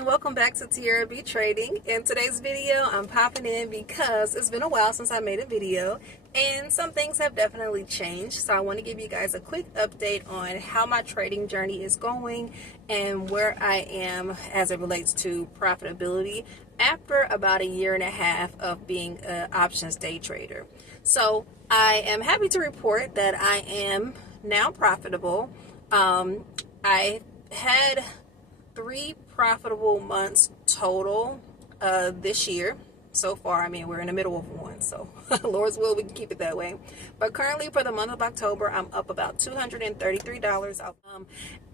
and welcome back to Tiara B Trading. In today's video, I'm popping in because it's been a while since I made a video and some things have definitely changed. So I want to give you guys a quick update on how my trading journey is going and where I am as it relates to profitability after about a year and a half of being an options day trader. So I am happy to report that I am now profitable. I had 3 profitable months total this year so far. I mean, we're in the middle of one, so Lord's will, we can keep it that way. But currently for the month of October, I'm up about $233.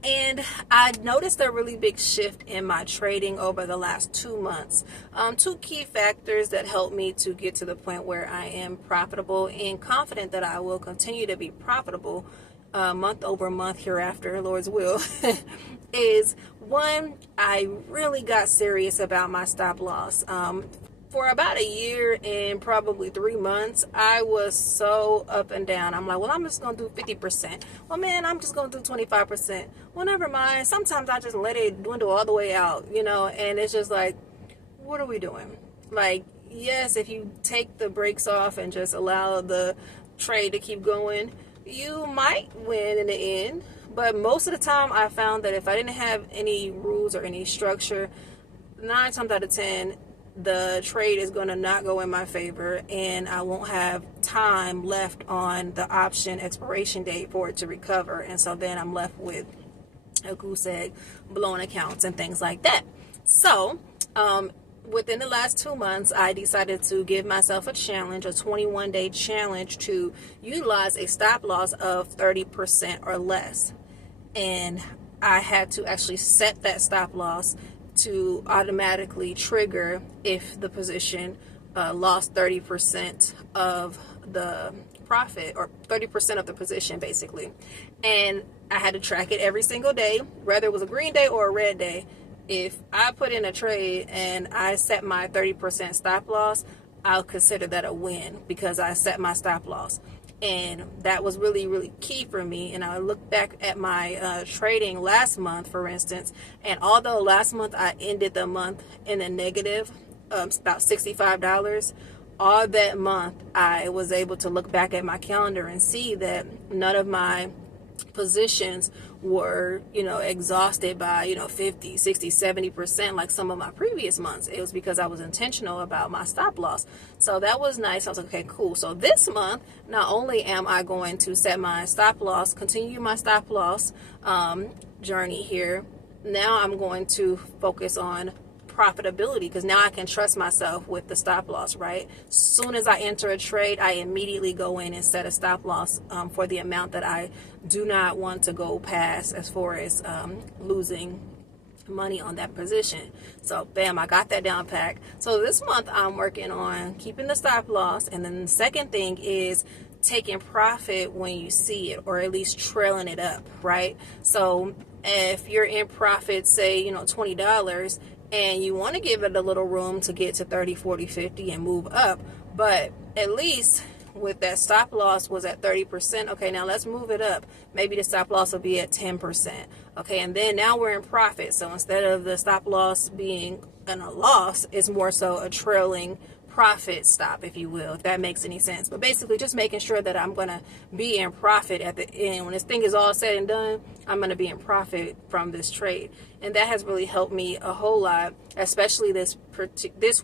And I noticed a really big shift in my trading over the last 2 months. 2 key factors that helped me to get to the point where I am profitable and confident that I will continue to be profitable month over month hereafter, Lord's will, is one, I really got serious about my stop loss. For about a year and probably 3 months, I was so up and down. I'm like, well, I'm just going to do 50%. Well, man, I'm just going to do 25%. Well, never mind. Sometimes I just let it dwindle all the way out, you know, and it's just like, what are we doing? Like, yes, if you take the brakes off and just allow the trade to keep going, you might win in the end. But most of the time I found that if I didn't have any rules or any structure, 9 times out of 10 the trade is going to not go in my favor and I won't have time left on the option expiration date for it to recover, and so then I'm left with a goose egg, blown accounts and things like that. So within the last 2 months, I decided to give myself a challenge, a 21-day challenge, to utilize a stop loss of 30% or less. And I had to actually set that stop loss to automatically trigger if the position lost 30% of the profit, or 30% of the position basically. And I had to track it every single day, whether it was a green day or a red day. If I put in a trade and I set my 30% stop loss, I'll consider that a win because I set my stop loss. And that was really, really key for me. And I look back at my trading last month, for instance, and although last month I ended the month in a negative, about $65, all that month I was able to look back at my calendar and see that none of my positions were, you know, exhausted by, you know, 50, 60, 70% like some of my previous months. It was because I was intentional about my stop loss. So that was nice. I was like, okay, cool. So this month, not only am I going to set my stop loss, continue my stop loss journey here, now I'm going to focus on profitability, because now I can trust myself with the stop loss, right? As soon as I enter a trade, I immediately go in and set a stop loss for the amount that I do not want to go past as far as losing money on that position. So bam, I got that down pack. So this month I'm working on keeping the stop loss, and then the second thing is taking profit when you see it, or at least trailing it up, right? So if you're in profit, say, you know, $20, and you want to give it a little room to get to 30, 40, 50 and move up, but at least with that stop loss was at 30%. Okay, now let's move it up. Maybe the stop loss will be at 10%. Okay, and then now we're in profit. So instead of the stop loss being a loss, it's more so a trailing profit stop, if you will, if that makes any sense. But basically just making sure that I'm going to be in profit at the end. When this thing is all said and done, I'm going to be in profit from this trade. And that has really helped me a whole lot, especially this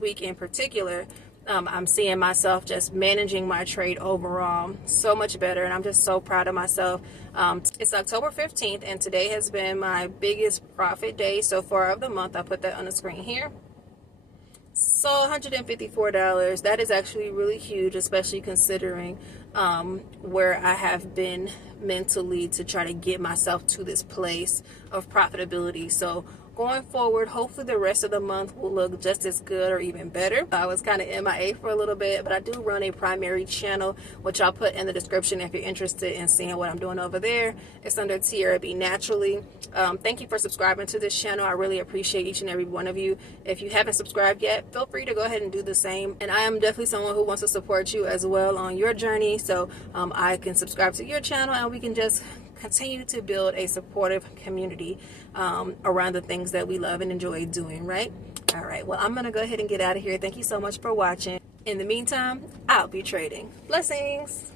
week in particular. I'm seeing myself just managing my trade overall so much better, and I'm just so proud of myself. It's October 15th, and today has been my biggest profit day so far of the month. I put that on the screen here. So $154, that is actually really huge, especially considering where I have been mentally to try to get myself to this place of profitability. So going forward, hopefully the rest of the month will look just as good or even better. I was kind of MIA for a little bit, but I do run a primary channel, which I'll put in the description if you're interested in seeing what I'm doing over there. It's under Tiara B Naturally. Thank you for subscribing to this channel. I really appreciate each and every one of you. If you haven't subscribed yet, feel free to go ahead and do the same. And I am definitely someone who wants to support you as well on your journey, so I can subscribe to your channel and we can just continue to build a supportive community around the things that we love and enjoy doing, right? All right, well, I'm going to go ahead and get out of here. Thank you so much for watching. In the meantime, I'll be trading. Blessings.